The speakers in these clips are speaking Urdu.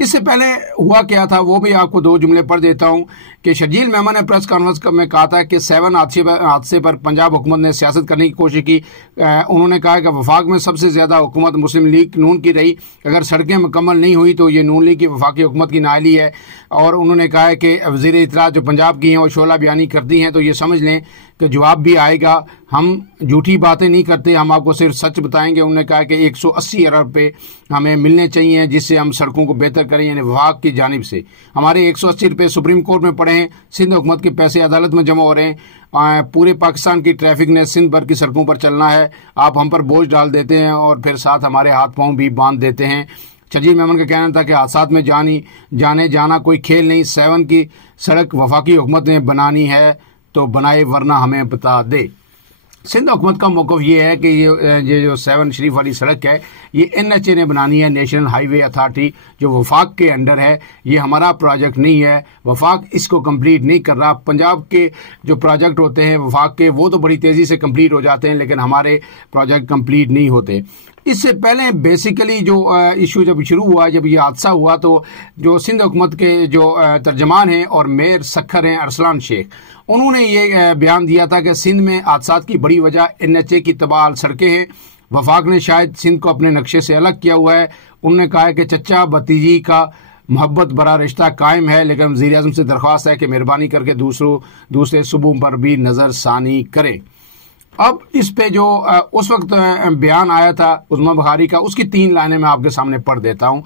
اس سے پہلے ہوا کیا تھا وہ بھی آپ کو 2 جملے پڑھ دیتا ہوں کہ شرجیل میمن نے پریس کانفرنس میں کہا تھا کہ 7 حادثے پر پنجاب حکومت نے سیاست کرنے کی کوشش کی. انہوں نے کہا کہ وفاق میں سب سے زیادہ حکومت مسلم لیگ نون کی رہی. اگر سڑکیں مکمل نہیں ہوئی تو یہ نون لیگ کی وفاقی حکومت کی نااہلی ہے. اور انہوں نے کہا ہے کہ وزیر اطلاعات جو پنجاب کی ہیں وہ شعلہ بیانی کرتی ہیں تو یہ سمجھ لیں کہ جواب بھی آئے گا. ہم جھوٹی باتیں نہیں کرتے, ہم آپ کو صرف سچ بتائیں گے. انہوں نے کہا کہ 180 ارب روپے ہمیں ملنے چاہیے جس سے ہم سڑکوں کو بہتر کریں, یعنی وفاق کی جانب سے. ہمارے 180 روپے سپریم کورٹ میں پڑے ہیں, سندھ حکومت کے پیسے عدالت میں جمع ہو رہے ہیں. پورے پاکستان کی ٹریفک نے سندھ بھر کی سڑکوں پر چلنا ہے, آپ ہم پر بوجھ ڈال دیتے ہیں اور پھر ساتھ ہمارے ہاتھ پاؤں بھی باندھ دیتے ہیں. شرجیل میمن کا کہنا تھا کہ حادثات میں جانے جانا کوئی کھیل نہیں. 7 کی سڑک وفاقی حکومت نے بنانی ہے تو بنائے ورنہ ہمیں بتا دے. سندھ حکومت کا موقف یہ ہے کہ یہ جو 7 شریف والی سڑک ہے یہ NHA نے بنانی ہے, نیشنل ہائی وے اتھارٹی, جو وفاق کے انڈر ہے. یہ ہمارا پروجیکٹ نہیں ہے, وفاق اس کو کمپلیٹ نہیں کر رہا. پنجاب کے جو پروجیکٹ ہوتے ہیں وفاق کے وہ تو بڑی تیزی سے کمپلیٹ ہو جاتے ہیں, لیکن ہمارے پروجیکٹ کمپلیٹ نہیں ہوتے. اس سے پہلے بیسیکلی جو ایشو جب شروع ہوا, جب یہ حادثہ ہوا, تو جو سندھ حکومت کے جو ترجمان ہیں اور میئر سکھر ہیں ارسلان شیخ, انہوں نے یہ بیان دیا تھا کہ سندھ میں حادثات کی بڑی وجہ NHA کی تباہ سڑکیں ہیں. وفاق نے شاید سندھ کو اپنے نقشے سے الگ کیا ہوا ہے. انہوں نے کہا کہ چچا بھتیجی کا محبت برا رشتہ قائم ہے, لیکن وزیر اعظم سے درخواست ہے کہ مہربانی کر کے دوسرے صوبوں پر بھی نظر ثانی کرے. اب اس پہ جو اس وقت بیان آیا تھا عظما بخاری کا, اس کی 3 لائنیں میں آپ کے سامنے پڑھ دیتا ہوں.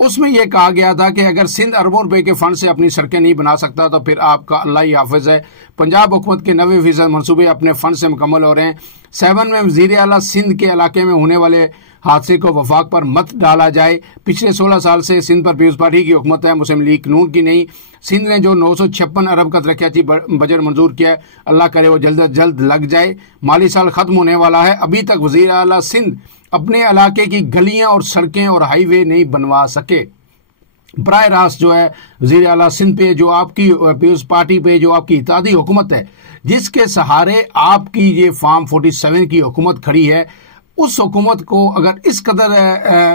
اس میں یہ کہا گیا تھا کہ اگر سندھ اربوں روپے کے فنڈ سے اپنی سڑکیں نہیں بنا سکتا تو پھر آپ کا اللہ ہی حافظ ہے. پنجاب حکومت کے 90% منصوبے اپنے فنڈ سے مکمل ہو رہے ہیں. 7 میں وزیر اعلیٰ سندھ کے علاقے میں ہونے والے حادثے کو وفاق پر مت ڈالا جائے. پچھلے 16 سال سے سندھ پر پیپلز پارٹی کی حکومت ہے, مسلم لیگ نون کی نہیں. سندھ نے جو 956 ارب کا ترقیاتی بجٹ منظور کیا ہے, اللہ کرے وہ جلد از جلد لگ جائے. مالی سال ختم ہونے والا ہے, ابھی تک وزیر اعلیٰ سندھ اپنے علاقے کی گلیاں اور سڑکیں اور ہائی وے نہیں بنوا سکے. براہ راست جو ہے وزیر اعلیٰ سندھ پہ جو آپ کی پیپلز پارٹی پہ جو آپ کی اتحادی حکومت ہے, جس کے سہارے آپ کی یہ فارم 47 کی حکومت کھڑی ہے, اس حکومت کو اگر اس قدر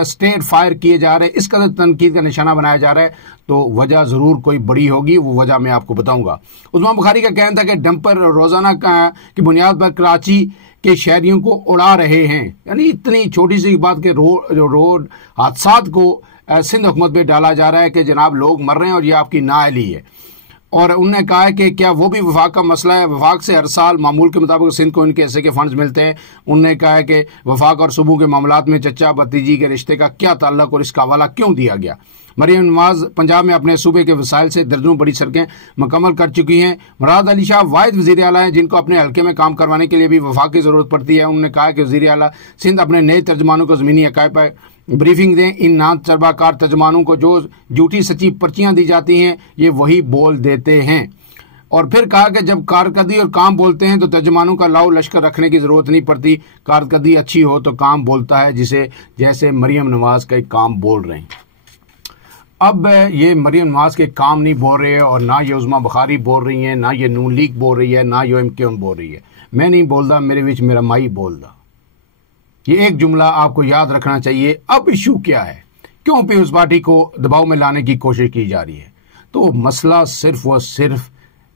اسٹیٹ فائر کیے جا رہے, اس قدر تنقید کا نشانہ بنایا جا رہا ہے, تو وجہ ضرور کوئی بڑی ہوگی. وہ وجہ میں آپ کو بتاؤں گا. عثمان بخاری کا کہنا تھا کہ ڈمپر روزانہ کی بنیاد پر کراچی کے شہریوں کو اڑا رہے ہیں. یعنی اتنی چھوٹی سی بات کہ روڈ حادثات کو سندھ حکومت پہ ڈالا جا رہا ہے کہ جناب لوگ مر رہے ہیں اور یہ آپ کی نااہلی ہے. اور انہوں نے کہا کہ کیا وہ بھی وفاق کا مسئلہ ہے. وفاق سے ہر سال معمول کے مطابق سندھ کو ان کے حصے کے فنڈز ملتے ہیں. انہوں نے کہا کہ وفاق اور صوبوں کے معاملات میں چچا بھتیجی کے رشتے کا کیا تعلق اور اس کا حوالہ کیوں دیا گیا. مریم نواز پنجاب میں اپنے صوبے کے وسائل سے درجنوں بڑی سڑکیں مکمل کر چکی ہیں. مراد علی شاہ واحد وزیر اعلیٰ ہیں جن کو اپنے حلقے میں کام کروانے کے لیے بھی وفاق کی ضرورت پڑتی ہے. انہوں نے کہا کہ وزیر اعلیٰ سندھ اپنے نئے ترجمانوں کو زمینی حقائق پر بریفنگ دیں. ان نا تجربہ کار ترجمانوں کو جو جھوٹی سچی پرچیاں دی جاتی ہیں یہ وہی بول دیتے ہیں. اور پھر کہا کہ جب کارکردگی اور کام بولتے ہیں تو ترجمانوں کا لاؤ لشکر رکھنے کی ضرورت نہیں پڑتی. کارکردگی اچھی ہو تو کام بولتا ہے, جیسے مریم نواز کا ایک کام بول رہے ہیں. اب یہ مریم نواز کے کام نہیں بول رہے اور نہ یہ عظما بخاری بول رہی ہیں, نہ یہ نون لیگ بول رہی ہے, نہ یہ MKM بول رہی ہے. میں نہیں بولتا, میرے وچ میرا مائی بولدا. یہ ایک جملہ آپ کو یاد رکھنا چاہیے. اب ایشو کیا ہے, کیوں پیپلز پارٹی کو دباؤ میں لانے کی کوشش کی جا رہی ہے؟ تو مسئلہ صرف و صرف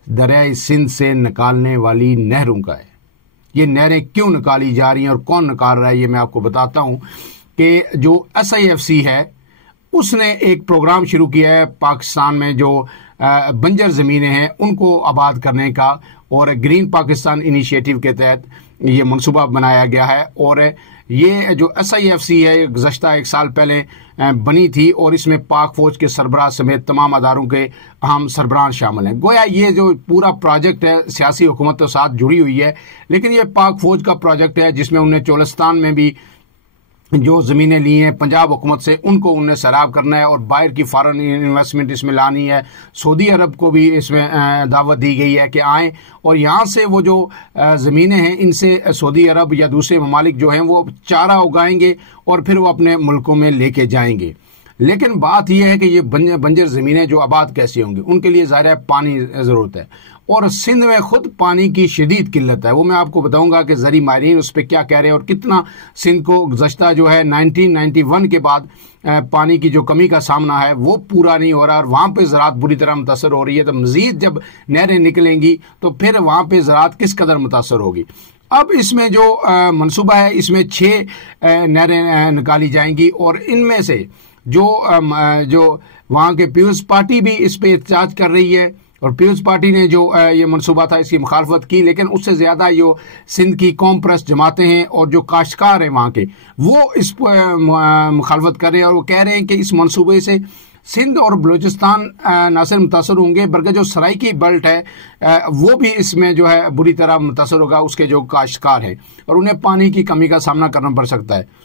دریائے سندھ سے نکالنے والی نہروں کا ہے. یہ نہریں کیوں نکالی جا رہی ہیں اور کون نکال رہا ہے یہ میں آپ کو بتاتا ہوں. کہ جو SIFC ہے اس نے ایک پروگرام شروع کیا ہے پاکستان میں جو بنجر زمینیں ہیں ان کو آباد کرنے کا, اور گرین پاکستان انیشیٹو کے تحت یہ منصوبہ بنایا گیا ہے. اور یہ جو SIFC ہے گزشتہ 1 سال پہلے بنی تھی اور اس میں پاک فوج کے سربراہ سمیت تمام اداروں کے اہم سربراہ شامل ہیں. گویا یہ جو پورا پروجیکٹ ہے سیاسی حکومت کے ساتھ جڑی ہوئی ہے, لیکن یہ پاک فوج کا پروجیکٹ ہے جس میں انہیں چولستان میں بھی جو زمینیں لی ہیں پنجاب حکومت سے ان کو انہیں سیراب کرنا ہے اور باہر کی فارن انویسٹمنٹ اس میں لانی ہے. سعودی عرب کو بھی اس میں دعوت دی گئی ہے کہ آئیں اور یہاں سے وہ جو زمینیں ہیں ان سے سعودی عرب یا دوسرے ممالک جو ہیں وہ چارہ اگائیں گے اور پھر وہ اپنے ملکوں میں لے کے جائیں گے. لیکن بات یہ ہے کہ یہ بنجر زمینیں جو آباد کیسی ہوں گی، ان کے لیے ظاہر ہے پانی ضرورت ہے، اور سندھ میں خود پانی کی شدید قلت ہے۔ وہ میں آپ کو بتاؤں گا کہ زرعی ماہرین اس پہ کیا کہہ رہے ہیں اور کتنا سندھ کو گزشتہ جو ہے 1991 کے بعد پانی کی جو کمی کا سامنا ہے وہ پورا نہیں ہو رہا، اور وہاں پہ زراعت بری طرح متاثر ہو رہی ہے۔ تو مزید جب نہریں نکلیں گی تو پھر وہاں پہ زراعت کس قدر متاثر ہوگی۔ اب اس میں جو منصوبہ ہے، اس میں 6 نہریں نکالی جائیں گی، اور ان میں سے جو وہاں کے پیپلز پارٹی بھی اس پہ احتجاج کر رہی ہے، اور پیپلز پارٹی نے جو یہ منصوبہ تھا اس کی مخالفت کی، لیکن اس سے زیادہ جو سندھ کی قوم پرست جماعتیں ہیں اور جو کاشتکار ہیں وہاں کے، وہ اس پہ مخالفت کر رہے ہیں، اور وہ کہہ رہے ہیں کہ اس منصوبے سے سندھ اور بلوچستان نہ صرف متاثر ہوں گے بلکہ جو سرائکی بیلٹ ہے وہ بھی اس میں جو ہے بری طرح متاثر ہوگا، اس کے جو کاشتکار ہیں، اور انہیں پانی کی کمی کا سامنا کرنا پڑ سکتا ہے۔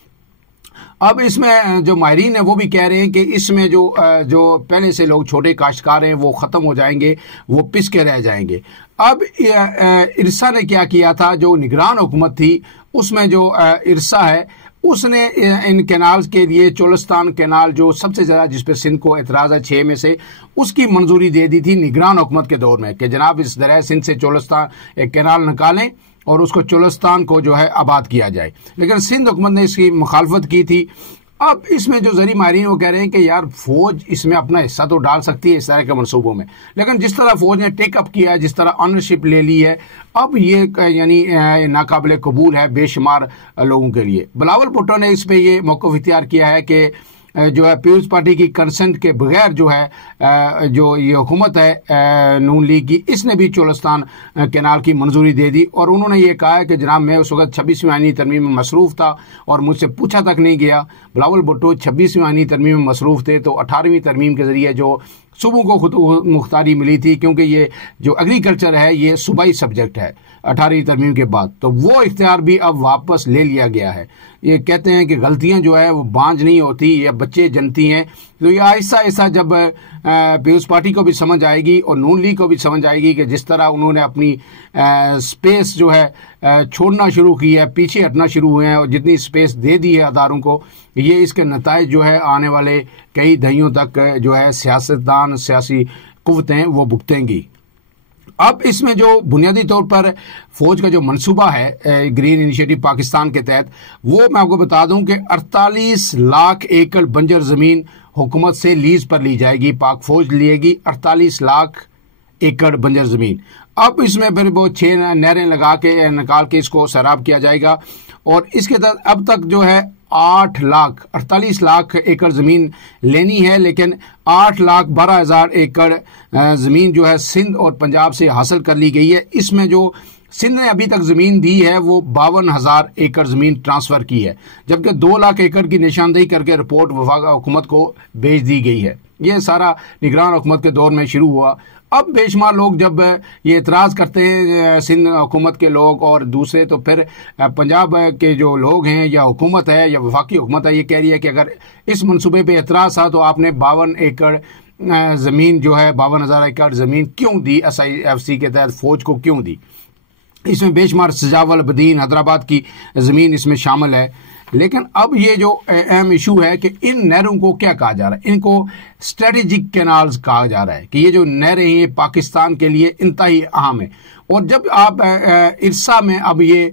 اب اس میں جو ماہرین ہیں وہ بھی کہہ رہے ہیں کہ اس میں جو پہلے سے لوگ چھوٹے کاشتکار ہیں وہ ختم ہو جائیں گے، وہ پس کے رہ جائیں گے۔ اب ارسا نے کیا کیا تھا، جو نگران حکومت تھی اس میں جو ارسا ہے اس نے ان کینالز کے لیے چولستان کینال جو سب سے زیادہ جس پہ سندھ کو اعتراض ہے 6 میں سے، اس کی منظوری دے دی تھی نگران حکومت کے دور میں کہ جناب اس دریائے سندھ سے چولستان ایک کینال نکالیں اور اس کو چولستان کو جو ہے آباد کیا جائے، لیکن سندھ حکومت نے اس کی مخالفت کی تھی۔ اب اس میں جو زرعی ماہرین وہ کہہ رہے ہیں کہ یار فوج اس میں اپنا حصہ تو ڈال سکتی ہے اس طرح کے منصوبوں میں، لیکن جس طرح فوج نے ٹیک اپ کیا ہے، جس طرح آنرشپ لے لی ہے، اب یہ یعنی ناقابل قبول ہے بے شمار لوگوں کے لیے۔ بلاول بھٹو نے اس پہ یہ موقف اختیار کیا ہے کہ جو ہے پیپلز پارٹی کی کنسنٹ کے بغیر جو ہے جو یہ حکومت ہے نون لیگ کی، اس نے بھی چولستان کینال کی منظوری دے دی، اور انہوں نے یہ کہا ہے کہ جناب میں اس وقت 26ویں آئینی ترمیم میں مصروف تھا اور مجھ سے پوچھا تک نہیں گیا۔ بلاول بھٹو 26ویں آئینی ترمیم میں مصروف تھے، تو 18ویں ترمیم کے ذریعے جو صوبوں کو خود مختاری ملی تھی، کیونکہ یہ جو ایگریکلچر ہے یہ صوبائی سبجیکٹ ہے 18ویں ترمیم کے بعد، تو وہ اختیار بھی اب واپس لے لیا گیا ہے۔ یہ کہتے ہیں کہ غلطیاں جو ہے وہ بانجھ نہیں ہوتی، یہ بچے جنتی ہیں، تو یہ آہستہ آہستہ جب پیپلز پارٹی کو بھی سمجھ آئے گی اور نون لیگ کو بھی سمجھ آئے گی کہ جس طرح انہوں نے اپنی سپیس جو ہے چھوڑنا شروع کی ہے، پیچھے ہٹنا شروع ہوئے ہیں، اور جتنی سپیس دے دی ہے اداروں کو، یہ اس کے نتائج جو ہے آنے والے کئی دہائیوں تک جو ہے سیاستدان سیاسی قوتیں وہ بھگتیں گی۔ اب اس میں جو بنیادی طور پر فوج کا جو منصوبہ ہے گرین انیشیٹو پاکستان کے تحت، وہ میں آپ کو بتا دوں کہ 48 لاکھ ایکڑ بنجر زمین حکومت سے لیز پر لی جائے گی، پاک فوج لیے گی 48 لاکھ ایکڑ بنجر زمین۔ اب اس میں پھر وہ 6 نہریں لگا کے نکال کے اس کو سیراب کیا جائے گا، اور اس کے تحت اب تک جو ہے 48 لاکھ ایکڑ زمین لینی ہے، لیکن 8,12,000 ایکڑ زمین جو ہے سندھ اور پنجاب سے حاصل کر لی گئی ہے۔ اس میں جو سندھ نے ابھی تک زمین دی ہے وہ 52,000 ایکڑ زمین ٹرانسفر کی ہے، جبکہ 2 لاکھ ایکڑ کی نشاندہی کر کے رپورٹ وفاقی حکومت کو بھیج دی گئی ہے۔ یہ سارا نگران حکومت کے دور میں شروع ہوا۔ اب بے شمار لوگ جب یہ اعتراض کرتے ہیں سندھ حکومت کے لوگ اور دوسرے، تو پھر پنجاب کے جو لوگ ہیں یا حکومت ہے یا وفاقی حکومت ہے یہ کہہ رہی ہے کہ اگر اس منصوبے پہ اعتراض تھا تو آپ نے 52 ایکڑ زمین جو ہے 52,000 ایکڑ زمین کیوں دی، SIFC کے تحت فوج کو کیوں دی؟ اس میں بے شمار سجاول، بدین، حیدرآباد کی زمین اس میں شامل ہے۔ لیکن اب یہ جو اہم ایشو ہے کہ ان نہروں کو کیا کہا جا رہا ہے، ان کو اسٹریٹجک کینالز کہا جا رہا ہے کہ یہ جو نہریں ہیں یہ پاکستان کے لیے انتہائی اہم ہے۔ اور جب آپ ارسا میں اب یہ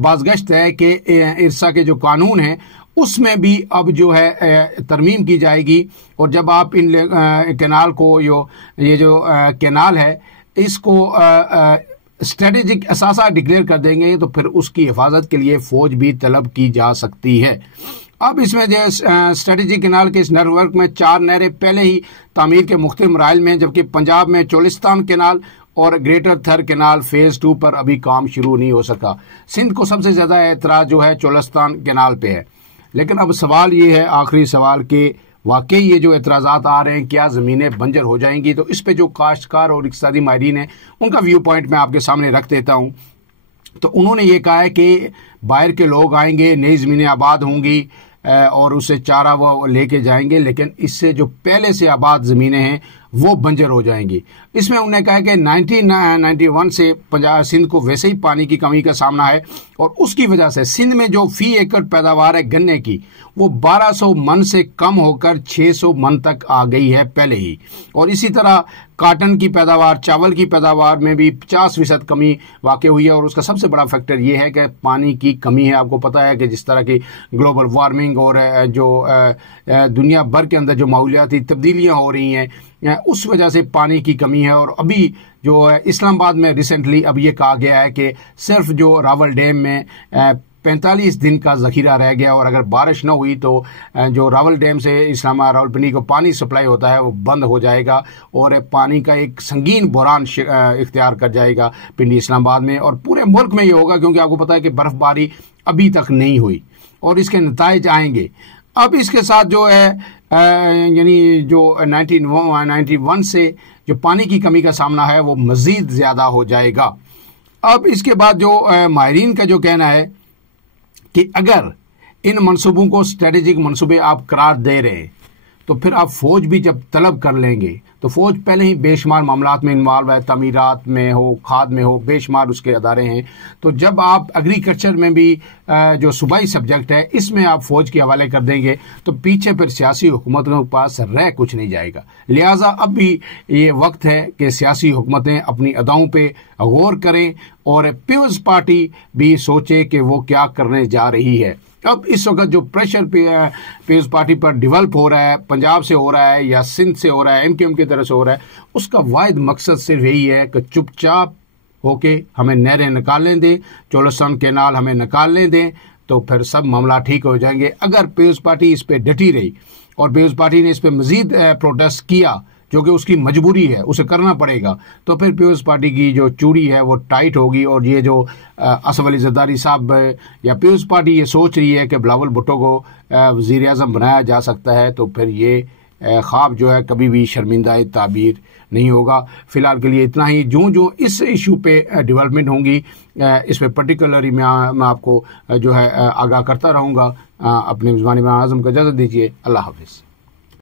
بازگشت ہے کہ ارسا کے جو قانون ہیں اس میں بھی اب جو ہے ترمیم کی جائے گی، اور جب آپ ان کینال کو یہ جو کینال ہے اس کو اسٹریٹجک اثاثہ ڈکلیئر کر دیں گے تو پھر اس کی حفاظت کے لیے فوج بھی طلب کی جا سکتی ہے۔ اب اس میں جو اسٹریٹجک کینال کے اس نیٹ ورک میں 4 نہریں پہلے ہی تعمیر کے مختلف مراحل میں، جبکہ پنجاب میں چولستان کینال اور گریٹر تھر کینال فیز 2 پر ابھی کام شروع نہیں ہو سکا۔ سندھ کو سب سے زیادہ اعتراض جو ہے چولستان کینال پہ ہے، لیکن اب سوال یہ ہے، آخری سوال، کہ واقعی یہ جو اعتراضات آ رہے ہیں کیا زمینیں بنجر ہو جائیں گی؟ تو اس پہ جو کاشتکار اور اقتصادی ماہرین ہیں ان کا ویو پوائنٹ میں آپ کے سامنے رکھ دیتا ہوں۔ تو انہوں نے یہ کہا ہے کہ باہر کے لوگ آئیں گے، نئی زمینیں آباد ہوں گی اور اسے چارہ وہ لے کے جائیں گے، لیکن اس سے جو پہلے سے آباد زمینیں ہیں وہ بنجر ہو جائیں گی۔ اس میں انہوں نے کہا کہ 1991 سے سندھ کو ویسے ہی پانی کی کمی کا سامنا ہے، اور اس کی وجہ سے سندھ میں جو فی ایکڑ پیداوار ہے گنے کی وہ 1200 من سے کم ہو کر 600 من تک آ گئی ہے پہلے ہی، اور اسی طرح کاٹن کی پیداوار، چاول کی پیداوار میں بھی 50% کمی واقع ہوئی ہے، اور اس کا سب سے بڑا فیکٹر یہ ہے کہ پانی کی کمی ہے۔ آپ کو پتہ ہے کہ جس طرح کی گلوبل وارمنگ اور جو دنیا بھر کے اندر جو ماحولیاتی تبدیلیاں ہو رہی ہیں، اس وجہ سے پانی کی کمی ہے۔ اور ابھی جو اسلام آباد میں ریسنٹلی اب یہ کہا گیا ہے کہ صرف جو راول ڈیم میں 45 دن کا ذخیرہ رہ گیا، اور اگر بارش نہ ہوئی تو جو راول ڈیم سے راول پنڈی کو پانی سپلائی ہوتا ہے وہ بند ہو جائے گا، اور پانی کا ایک سنگین بحران اختیار کر جائے گا پنڈی اسلام آباد میں، اور پورے ملک میں یہ ہوگا، کیونکہ آپ کو پتہ ہے کہ برف باری ابھی تک نہیں ہوئی اور اس کے نتائج آئیں گے۔ اب اس کے ساتھ جو ہے یعنی جو 1991 سے جو پانی کی کمی کا سامنا ہے وہ مزید زیادہ ہو جائے گا۔ اب اس کے بعد جو ماہرین کا جو کہنا ہے کہ اگر ان منصوبوں کو اسٹریٹجک منصوبے آپ قرار دے رہے ہیں تو پھر آپ فوج بھی جب طلب کر لیں گے تو فوج پہلے ہی بے شمار معاملات میں انوالو ہے، تعمیرات میں ہو، کھاد میں ہو، بے شمار اس کے ادارے ہیں۔ تو جب آپ ایگریکلچر میں بھی جو صوبائی سبجیکٹ ہے اس میں آپ فوج کے حوالے کر دیں گے تو پیچھے پھر سیاسی حکومتوں کے پاس رہ کچھ نہیں جائے گا۔ لہٰذا اب بھی یہ وقت ہے کہ سیاسی حکومتیں اپنی اداؤں پہ غور کریں اور پیپلز پارٹی بھی سوچے کہ وہ کیا کرنے جا رہی ہے۔ اب اس وقت جو پریشر پیپلز پارٹی پر ڈیولپ ہو رہا ہے، پنجاب سے ہو رہا ہے یا سندھ سے ہو رہا ہے، MQM کی طرف سے ہو رہا ہے، اس کا واحد مقصد صرف یہی ہے کہ چپ چاپ ہو کے ہمیں نہریں نکالنے دیں، چولستان کینال ہمیں نکالنے دیں، تو پھر سب معاملہ ٹھیک ہو جائیں گے۔ اگر پیپلز پارٹی اس پہ ڈٹی رہی اور پیپلز پارٹی نے اس پہ مزید پروٹیسٹ کیا، جو کہ اس کی مجبوری ہے، اسے کرنا پڑے گا، تو پھر پیپلز پارٹی کی جو چوڑی ہے وہ ٹائٹ ہوگی، اور یہ جو اسف علی زرداری صاحب یا پیپلز پارٹی یہ سوچ رہی ہے کہ بلاول بھٹو کو وزیر اعظم بنایا جا سکتا ہے، تو پھر یہ خواب جو ہے کبھی بھی شرمندہ تعبیر نہیں ہوگا۔ فی الحال کے لیے اتنا ہی۔ جو اس ایشو پہ ڈیولپمنٹ ہوں گی اس پہ پرٹیکولرلی میں آپ کو جو ہے آگاہ کرتا رہوں گا۔ اپنے میزبان عمران اعظم کو اجازت دیجیے۔ اللہ حافظ۔